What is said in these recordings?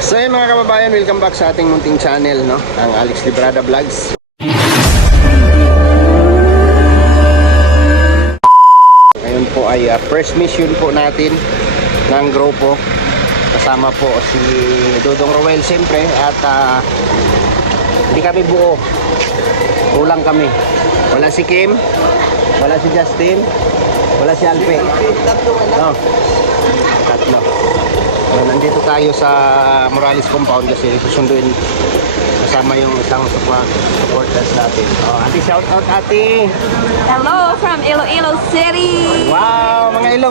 So yun mga kababayan, welcome back sa ating munting channel, no? Ang Alex Librada Vlogs. Ngayon po ay first mission po natin ng grupo. Kasama po si Dodong Roel siyempre at hindi kami buo. Kulang kami. Wala si Kim, wala si Justin, wala si Alpe. No. Tatlo. Nandito tayo sa Morales Compound kasi susunduin kasama yung isang supporters natin. Ate, shout out ate! Hello from Iloilo City! Wow! Mga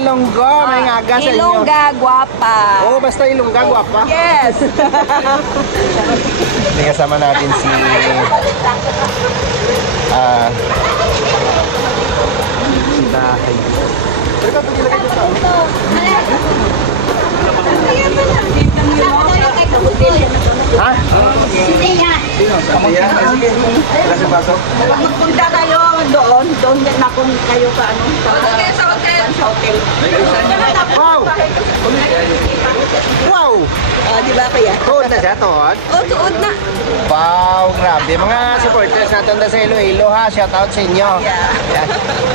Ilonggo! May ngaga sa inyo! Ilongga, guwapa! Oo, basta Ilongga, guwapa! Yes! Kasama natin si si Dahay. Ha? Punta kayo doon na kung kayo sa ano, sa hotel. Wow! Wow! Di ba kaya? Tuod na siya, tuod? Tuod na. Wow, grabe. Mga supporters natin sa Iloilo ha, shout out sa inyo. Yan.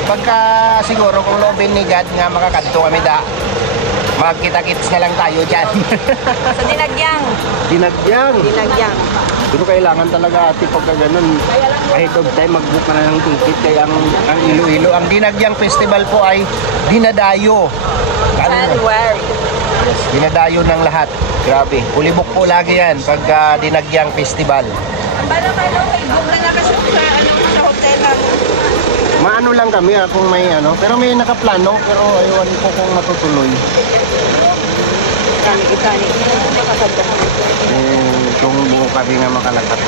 Pagka siguro kung loobin ni God nga makakadto kami da, magkita-kits na lang tayo dyan. Sa Dinagyang. Dinagyang. Dinagyang. Pero kailangan talaga ati pagka ganun, ahead of time mag-book ka na ng ticket. Kaya ang Iloilo, ang Dinagyang Festival po ay dinadayo. January. Dinadayo ng lahat. Grabe. Ulibok po lagi yan pagka Dinagyang Festival. Ang bala kay book na kasi sa hotel lang. Maano lang kami kung may ano, pero may nakaplano pero ayaw ko kung matutuloy. Kani makakadto. Kung buo kami nga makalakat.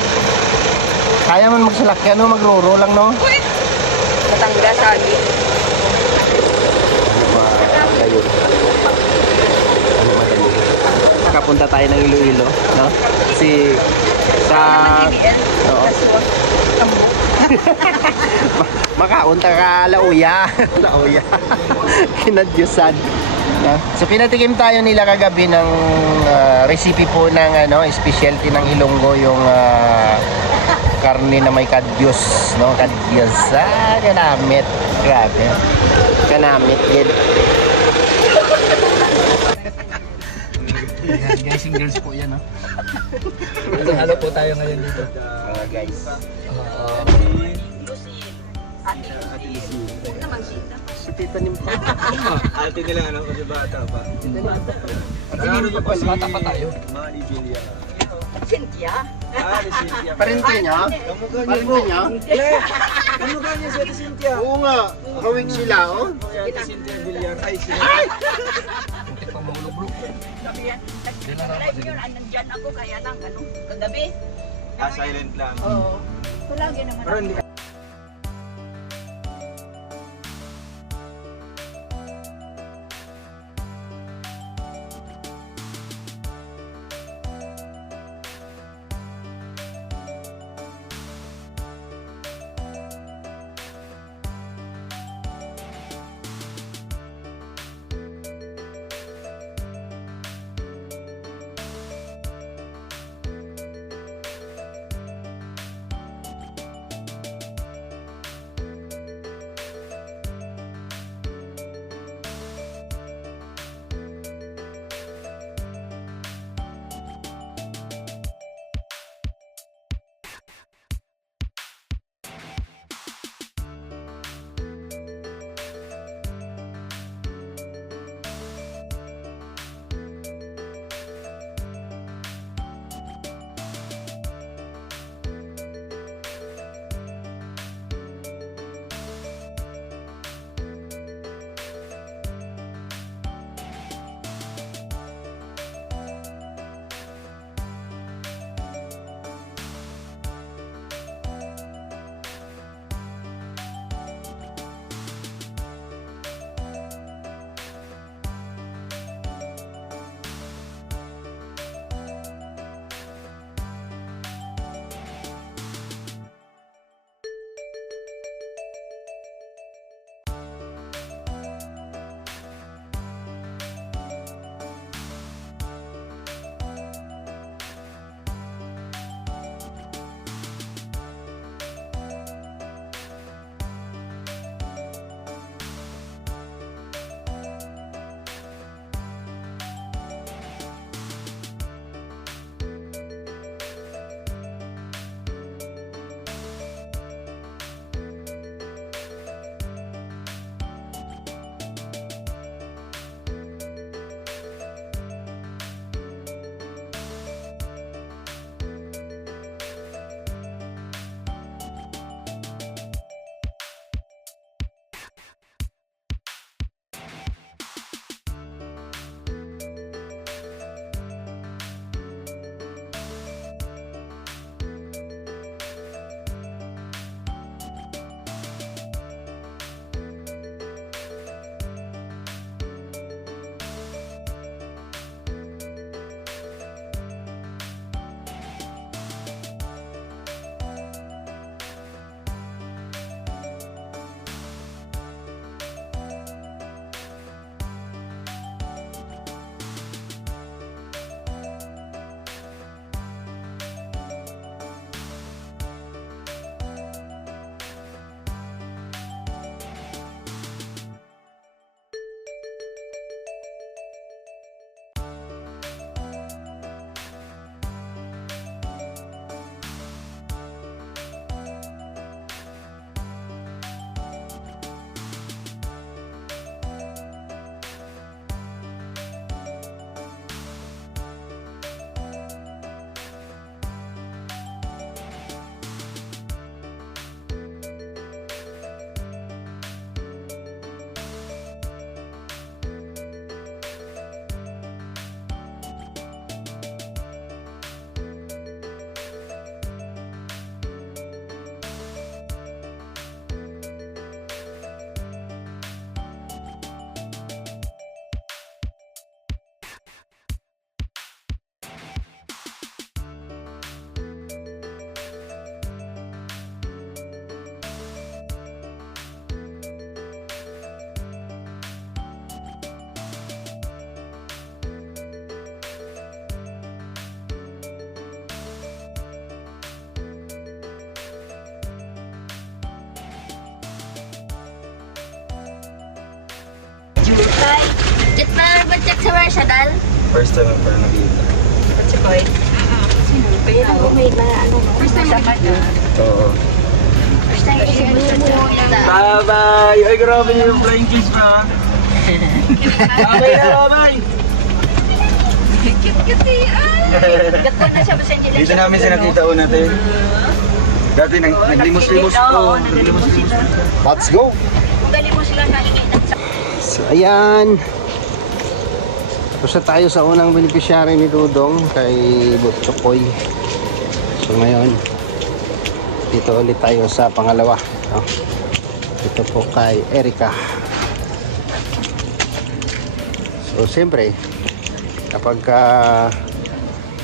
Kaya man magsalakyan, no? Magruro lang, no? Matangga sagi. Kayo. Kapunta tayo ng Iloilo, no? Kasi sa... Oo. Makaunta ka lauya. Lauya. Kinadyusan. So pinatikim tayo nila kagabi ng recipe po ng specialty ng Ilonggo, yung karne na may kadyos, no? Kadyos. Kanamit. Grabe. Kanamit din. Guys and girls po yan, no? Halo po tayo ngayon dito. Guys. Si Tita Nimpa. Ate nila ano kasi bata pa. Bata pa tayo. Mga ni Julia. Cynthia. Ni Cynthia. Parente niya? Parente niya? Kamukha niya si Ate Cynthia. Oo nga. Hawig sila, oh. Ate Cynthia Villar. Ay, si Muntik pang mahulog-hulog. Nandyan ako kaya lang kagabi. silent lang. Oo. Palagi naman. Pero hindi Nag-check sa where siya, Dal? First time ang parang nakita. Si Koy? Kaya lang may na ano. First time siya ba? Oo. First time siya ba? Bye-bye! Ay, grabe yung flying kiss pa. Bye na, bye! Cute-cute eh. Gato na siya ba sa inyo? Dito namin siya nakita una tayo. Dati naglimos-limos po. Naglimos-limos. Let's go! Dali mo sila naiinat sa... So, ayan. Tapos na tayo sa unang beneficiary ni Dudong kay Butchokoy. So ngayon, dito ulit tayo sa pangalawa. No? Ito po kay Erica. So siyempre, kapag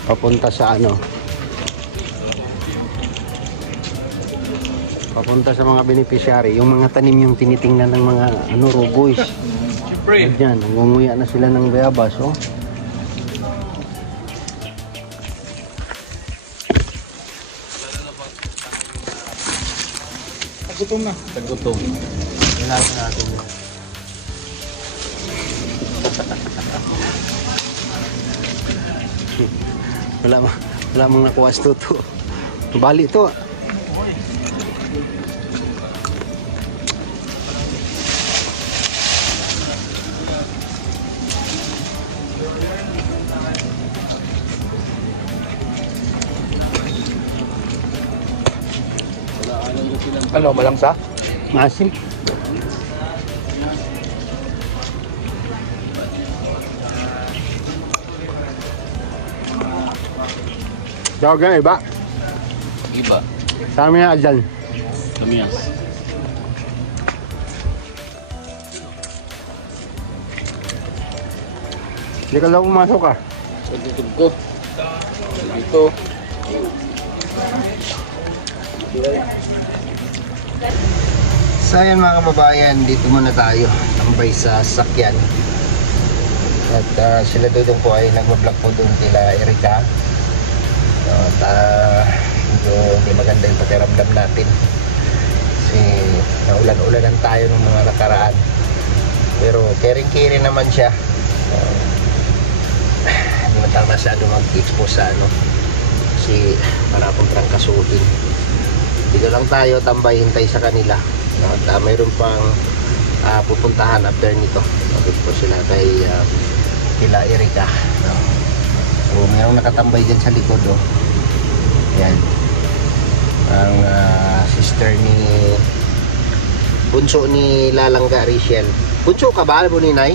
papunta sa papunta sa mga beneficiary, yung mga tanim yung tinitingnan ng mga ruboys. Diyan, nangunguya na sila ng bayabas, oh. Gutom na. Tagutom. Wala natin. wala mong nakuha sa tuto. Bali to. Ano, malangsa? Masim. Jawag na iba. Iba. Sa amin na dyan. Kamias. Hindi ka lang pumasok ah. Sa tutog ko. Dito. So ayan mga kababayan, dito muna tayo tambay sa sakyan. At sila Dudong po ay nagbablog po doon kila Erica. So, at medyo hindi maganda yung pakiramdam natin kasi naulan-ulanan tayo ng mga nakaraan, pero caring-caring naman siya. Hindi man tayo masyado mag-expose sa kasi para akong trangkasuhin. Dito lang tayo tambay, hintay sa kanila. At mayroon pang pupuntahan after nito. Dito po sila kay kila Erica. So mayroong nakatambay dyan sa likod, oh. Ayan. Ang sister ni bunso ni Lalangga Rachel. Bunso ka ba? Alam mo ni Nay?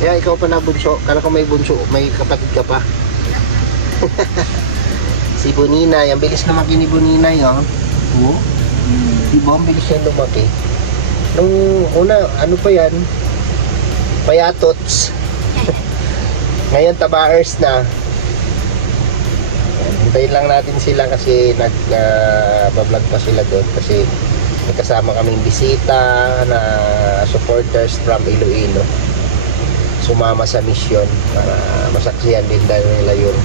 Kaya ikaw pa na bunso. Kala ko may bunso, may kapatid ka pa. Si Buninay, ang bilis lumaki ni Buninay, oh. Oo. Diba, ang bilis yan lumaki. Nung una, ano pa yan? Payatots. Ngayon, tabaers na. Hintayin lang natin sila kasi nag-vlog pa sila doon kasi may kasama kaming bisita na supporters from Iloilo. Sumama sa mission para masaksihan din dahil nila yung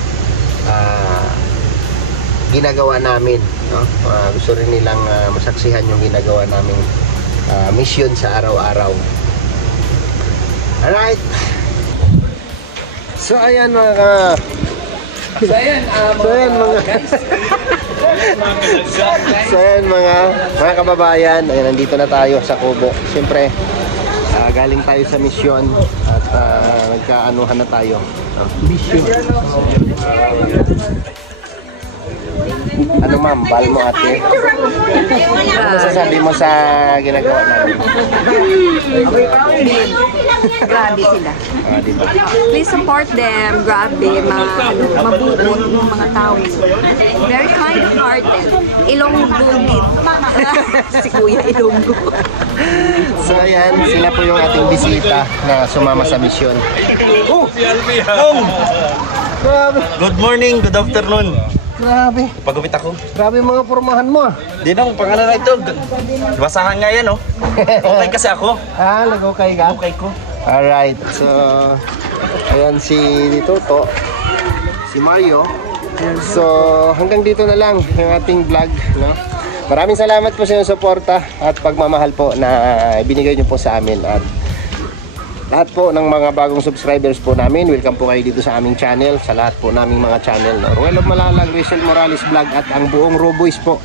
ginagawa namin, no? Gusto rin nilang masaksihan yung ginagawa naming mission sa araw-araw. Alright. So ayan mga So ayan, mga kababayan, ayan, nandito na tayo sa Kubo. Siyempre, galing tayo sa mission at nagkaanuhan na tayo. Mission. Ano ma'am, bal mo ate? Ano masasabi mo sa ginagawa namin? Grabe sila. Diba? Please support them. Grabe, mabubot ng mga tao. Very kind-hearted. Ilonggugit. Si Kuya Ilonggo. So ayan, sila po yung ating bisita na sumama sa mission. Oh! Grabe! Good morning, good afternoon. Grabe! Pagupit ako. Grabe yung mga pormahan mo ah. Di nang pangalan na ito. Basahan nga yan, oh. Okay kasi ako. Nag-okay ka? Okay ko. Alright, so ayan si Toto, si Mario. So hanggang dito na lang yung ating vlog, no? Maraming salamat po sa inyong suporta at pagmamahal po na ibinigay niyo po sa amin. At lahat po ng mga bagong subscribers po namin, welcome po kayo dito sa aming channel, sa lahat po naming mga channel, no? Ruel of Malalag, Rizal Morales Vlog at ang buong Roboys po,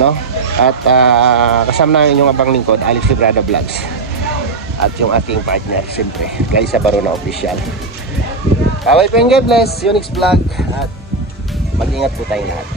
no? At kasama na inyong abang lingkod, Alex Librada Vlogs. At yung ating partner, siyempre, guys sa Barona Official. Bye-bye po and God bless, Unix Vlog. At mag-ingat po tayong lahat.